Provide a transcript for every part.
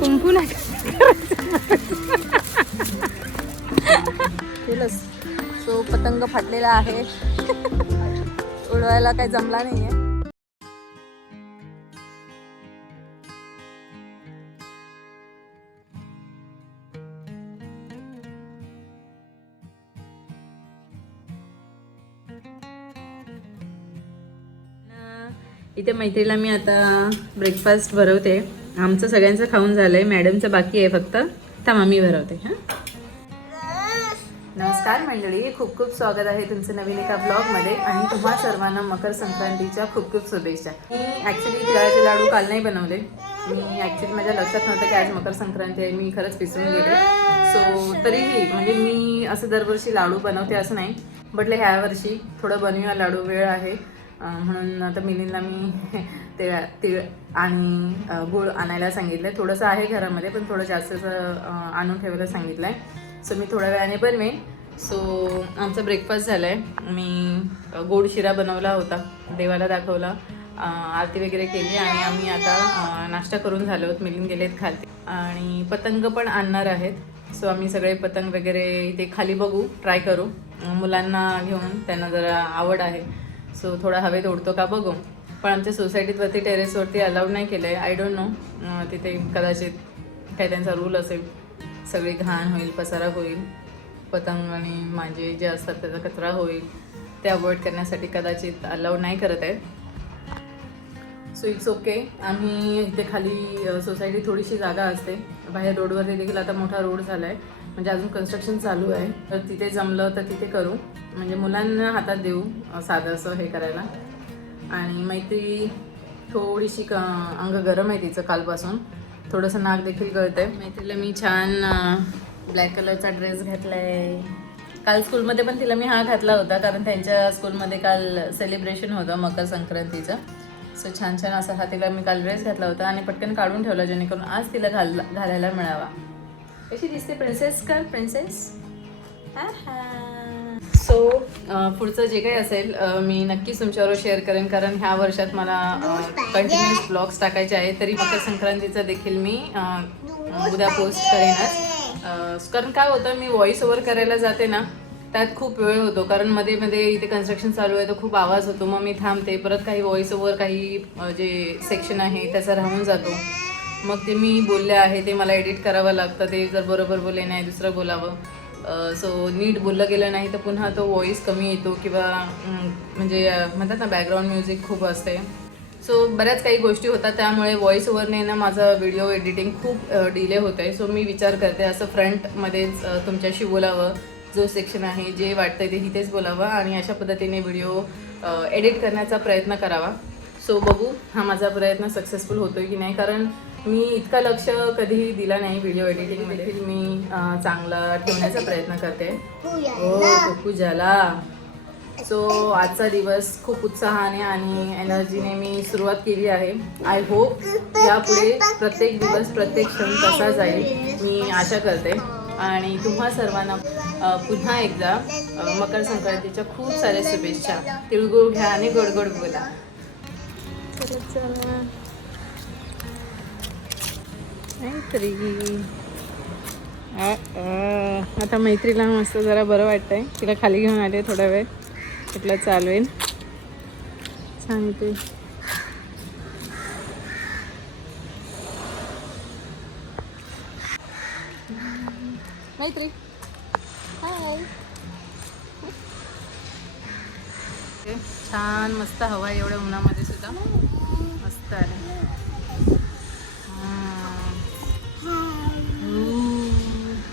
कुंकू नाही केलंस. सो पतंग फाटलेला आहे. उडवायला काही जमला नाहीये. इथे मैत्रीला मी आता ब्रेकफास्ट भरवते. आमचं सगळ्यांचं खाऊन झालंय, मॅडमचं बाकी आहे फक्त. थांबा मी भरवते. हां, नमस्कार मंडळी, खूप खूप स्वागत आहे तुमचं नवीन एका ब्लॉगमध्ये. आणि तुम्हा सर्वांना मकर संक्रांतीच्या खूप खूप शुभेच्छा. मी ॲक्च्युली तिळाचे लाडू काल नाही बनवले. मी ॲक्च्युली माझ्या लक्षात नव्हतं की आज मकर संक्रांती आहे. मी खरंच विसरून गेले. सो तरीही म्हणजे मी असं दरवर्षी लाडू बनवते असं नाही, म्हटलं ह्या वर्षी थोडं बनवूया लाडू, वेळ आहे म्हणून. आता मिलिंदला मी तिळ आणि गूळ आणायला सांगितलं आहे. थोडंसं आहे घरामध्ये पण थोडं जास्तचं आणून ठेवायला सांगितलं आहे. सो मी थोड्या वेळाने बनवेन. सो आमचा ब्रेकफास्ट झाला आहे. मी गोड शिरा बनवला होता, देवाला दाखवला, आरती वगैरे केली आणि आम्ही आता नाश्ता करून झालो आहोत. मिलिंद गेलेत खाली आणि पतंग पण आणणार आहेत. सो आम्ही सगळे पतंग वगैरे इथे खाली बघू, ट्राय करू. मुलांना घेऊन, त्यांना जरा आवड आहे. सो थोडा हवेत उडतो का बघू. पण आमच्या सोसायटीत टेरेसवरती अलाउड नाही केलं आहे. आय डोंट नो, तिथे कदाचित काय त्यांचा रूल असेल. सगळी घाण होईल, पसारा होईल, पतंग आणि मांजे जे असतात त्याचा कचरा होईल, ते अवॉइड करण्यासाठी कदाचित अलाउड नाही करत आहेत. So it's okay. आम्ही इथे खाली सोसायटी थोडीशी जागा असते, बाहेर रोडवरती देखील आता मोठा रोड झाला आहे, म्हणजे अजून कन्स्ट्रक्शन चालू आहे. तर तिथे जमलं तर तिथे करू, म्हणजे मुलांना हातात देऊ साधं असं हे करायला. आणि मैत्री थोडीशी अंग गरम आहे तिचं कालपासून, थोडंसं नाक देखील गळतं आहे. मैत्रीला मी छान ब्लॅक कलरचा ड्रेस घातला आहे. काल स्कूलमध्ये पण तिला मी हा घातला होता, कारण त्यांच्या स्कूलमध्ये काल सेलिब्रेशन होतं मकर संक्रांतीचं. सो छान छान असा हा तिला मी काल ड्रेस घातला होता आणि पटकन काढून ठेवला, जेणेकरून आज तिला घालायला मिळावा. कशी दिसते प्रिन्सेस का प्रिन्सेस? हां हां. सो पुढचं जे काही असेल मी नक्कीच तुमच्याबरोबर शेअर करेन, कारण ह्या वर्षात मला कंटिन्युअस ब्लॉग्स टाकायचे आहेत. तरी मकर संक्रांतीचं देखील मी उद्या पोस्ट करेनच. कारण काय होतं, मी व्हॉइस ओव्हर करायला जाते ना, त्यात खूप वेळ होतो, कारण मध्ये मध्ये इथे कन्स्ट्रक्शन चालू आहे तर खूप आवाज होतो. मग मी थांबते, परत काही व्हॉइस ओव्हर काही जे सेक्शन आहे त्याचा राहून जातो. मग ते मी बोलले आहे ते मला एडिट करावं लागतं. ते जर बरोबर बोलले नाही, दुसरं बोलावं. सो नीट बोललं गेलं नाही तर पुन्हा तो व्हॉइस कमी येतो, किंवा म्हणजे म्हणतात ना बॅकग्राऊंड म्युझिक खूप असते. सो बऱ्याच काही गोष्टी होतात, त्यामुळे व्हॉइस ओव्हरने ना माझं व्हिडिओ एडिटिंग खूप डिले होतं आहे. सो मी विचार करते असं फ्रंटमध्येच तुमच्याशी बोलावं, जो सेक्शन आहे जे वाटतं ते इथेच बोलावं आणि अशा पद्धतीने व्हिडिओ एडिट करण्याचा प्रयत्न करावा. सो बघू हा माझा प्रयत्न सक्सेसफुल होतो की नाही, कारण मी इतका लक्ष कधीही दिला नाही व्हिडिओ एडिटिंगमध्ये. मी चांगला ठेवण्याचा प्रयत्न करते. हो कुकू झाला. सो आजचा दिवस खूप उत्साहाने आणि एनर्जीने मी सुरुवात केली आहे. आय होप यापुढे प्रत्येक दिवस, प्रत्येक क्षण कसा जाईल मी आशा करते. आणि तुम्हा सर्वांना पुन्हा एकदा मकर संक्रांतीच्या खूप साऱ्या शुभेच्छा. तिळगुळ घ्या आणि गोड गोड बोला. मैत्री आता मैत्रीला मस्त जरा बरं वाटतंय. तिला खाली घेऊन आले थोडा वेळ, कुठलं चालवेल सांगते. मैत्री हाय. छान मस्त हवा आहे, एवढ्या उन्हामध्ये सुद्धा मस्त आहे.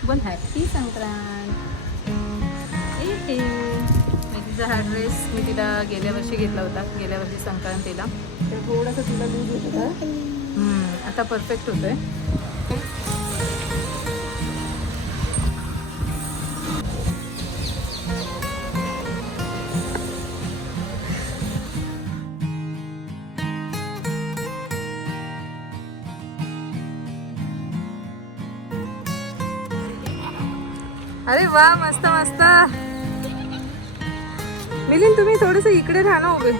बोल हॅपी संक्रांत. मैत्रीचा हा ड्रेस मी तिला गेल्या वर्षी घेतला होता, गेल्या वर्षी संक्रांतीला. तर थोडंसं तिला लूज होत होता, आता परफेक्ट होतोय. अरे वा, मस्त मस्त. मिलिंद तुम्ही थोडंसं इकडे राहा ना उभे.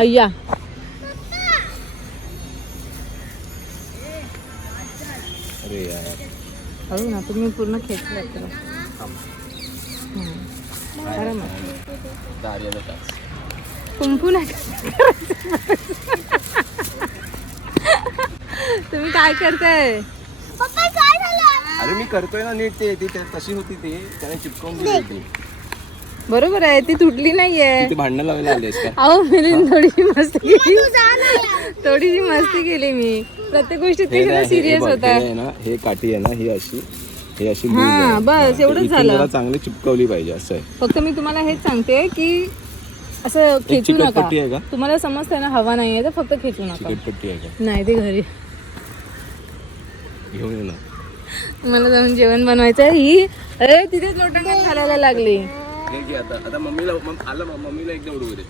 अय्या अरे यार हळू ना, तुम्ही पूर्ण खेचलं त्याला. खरं मग कुंकू नाही. तुम्ही काय करताय? अरे मी करतोय ना नीट. ते तशी होती ती, त्याने चिपकवून दिली होती. बरोबर आहे, ती तुटली नाहीये. ते भांडण लावायला आलेस का? अहो मिलिंद थोडीशी मस्ती केली, थोडीशी मस्ती केली मी. प्रत्येक गोष्टीत ते सिरियस होता. हे काठी आहे ना, ही अशी, हे अशी हा बस एवढंच झालं. चांगली चिपकवली पाहिजे असं आहे. फक्त मी तुम्हाला हेच सांगते की असं खेचू नका. चिकटपट्टी आहे का? तुम्हाला समजतंय ना हवा नाहीये तर फक्त खेचू नका. चिकटपट्टी आहे का? नाही ते घरी घेऊन ये ना. मला जाऊन जेवण बनवायचं आहे. ही अरे तिथेच लोटांगण घालायला लागली. हे घे आता मम्मीला आलं, मम्मीला एकदा उडवू दे.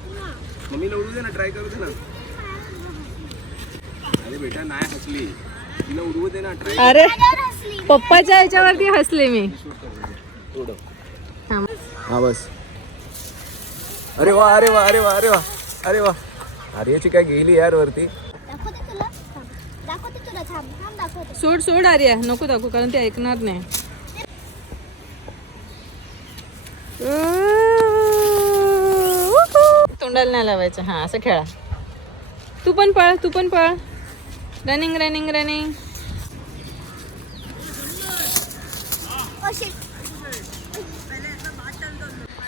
मम्मीला उडवू दे ना, ट्राय करू दे ना. अरे बेटा नाही हसली, तिला उडवू दे ना, ट्राय. अरे पप्पाच्या ह्याच्यावरती हसले मी. हा बस. अरे वा अरे वा अरे वा अरे वा अरे वा. आर्याची काय गेली यार वरती. सोड सोड आर्या, नको दाखवू कारण ते ऐकणार नाही. तोंडाला नाही लावायचं. हा असं खेळा. तू पण पळ, तू पण पळ. Running running running.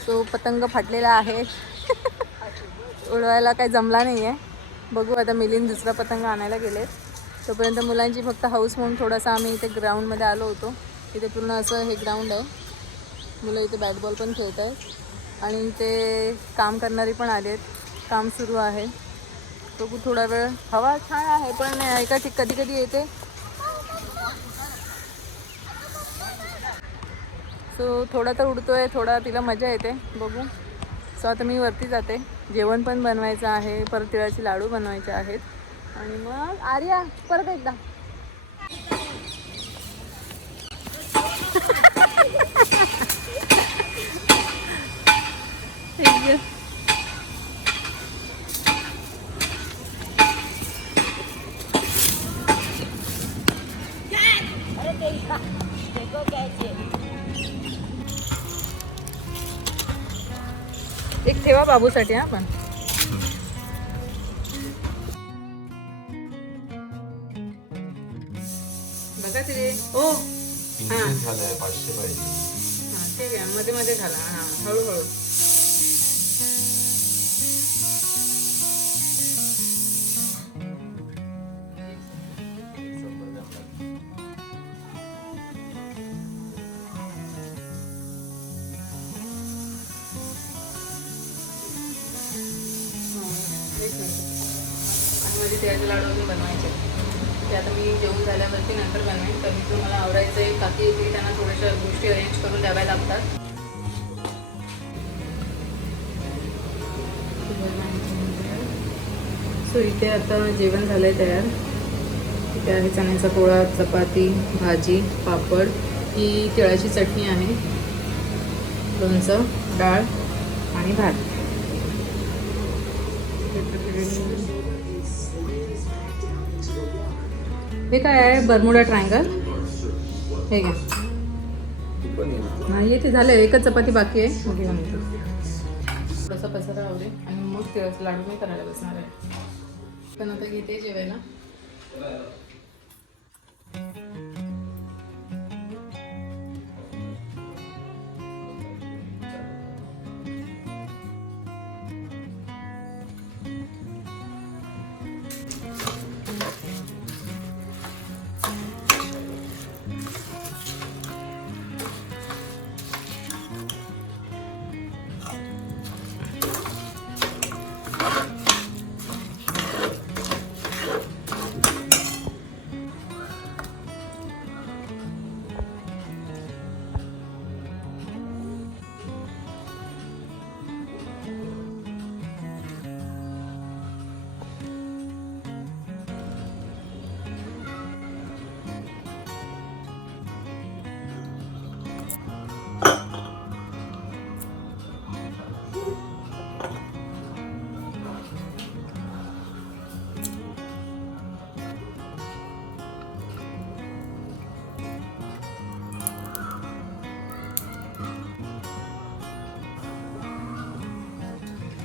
सो पतंग फाटलेला आहे. उडवायला काही जमला नाही आहे. बघू आता मिलिंद दुसरा पतंग आणायला गेले. तोपर्यंत मुलांची फक्त हाऊस म्हणून थोडासा आम्ही इथे ग्राउंडमध्ये आलो होतो. इथे पूर्ण असं हे ग्राउंड आहे. मुलं इथे बॅट बॉल पण खेळत आहेत आणि इथे काम करणारी पण आली आहेत. काम सुरू आहे. बघू थोडा वेळ. हवा छान आहे पण एका कधी कधी येते. सो थोडा तर उडतोय, थोडा तिला मजा येते. बघू. सो आता मी वरती जाते. जेवण पण बनवायचं आहे, परत तिळाचे लाडू बनवायचे आहेत आणि मग आर्या परत एकदा. एक ठेवा बाबूसाठी. हा पण बघा तिथे. ओ हां झालंय 500 पाहिजे. हां ठीक आहे, मध्ये मध्ये घाला. हां हळूहळू. आणि माझे तिळाचे लाडू अजून बनवायचे. ते आता मी जेवण झाल्यावरती नंतर बनवेन. तर मी मला आवडायचं आहे. काकी येते, त्यांना थोड्याशा गोष्टी अरेंज करून द्याव्या लागतात. सो इथे आता जेवण झालं आहे तयार. इथे आहे चण्याचा पोळा, चपाती, भाजी, पापड, ही तिळाची चटणी आहे, लोणचं, डाळ आणि भात. हे काय आहे? Bermuda triangle. हे घ्या. नाही ते झालं, एकच चपाती बाकी आहे. मग घेऊन येतो. थोडासा पसारा आवडे आणि मग तिळाचं लाडू मी करायला बसणार आहे. पण आता घेते जेवायला.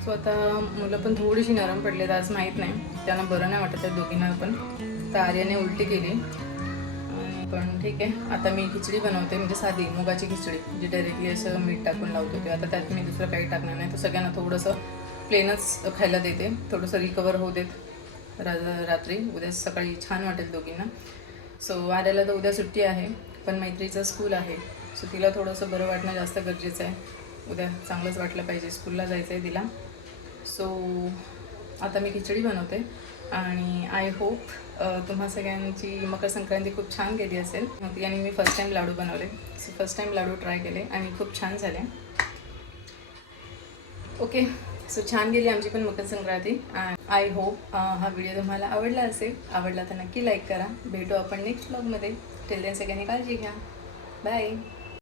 सो आता मुलं पण थोडीशी नरम पडलेत आज, माहीत नाही त्यांना बरं नाही वाटत आहे दोघींना पण. तर आर्याने उलटी केली पण ठीक आहे. आता मी खिचडी बनवते, म्हणजे साधी मुगाची खिचडी जी डायरेक्टली असं मीठ टाकून लावतो ते. आता त्यात मी दुसरं काही टाकणार नाही, तर सगळ्यांना थोडंसं प्लेनच खायला देते, थोडंसं रिकवर होऊ देत रात्री. उद्या सकाळी छान वाटेल दोघींना. सो आर्याला तर उद्या सुट्टी आहे, पण मैत्रीचं स्कूल आहे, सो तिला थोडंसं बरं वाटणं जास्त गरजेचं आहे. उद्या चांगलंच वाटलं पाहिजे, स्कूलला जायचं आहे तिला. सो आता मी खिचडी बनवते आणि आय होप तुम्हा सगळ्यांची मकर संक्रांती खूप छान गेली असेल. आणि मी फर्स्ट टाईम लाडू बनवले, सो फर्स्ट टाईम लाडू ट्राय केले आणि खूप छान झाले. ओके, सो छान गेली आमची पण मकर संक्रांती. आय होप हा व्हिडिओ तुम्हाला आवडला असेल. आवडला तर नक्की लाईक करा. भेटू आपण नेक्स्ट ब्लॉगमध्ये. टिल देन सगळ्यांनी काळजी घ्या. बाय.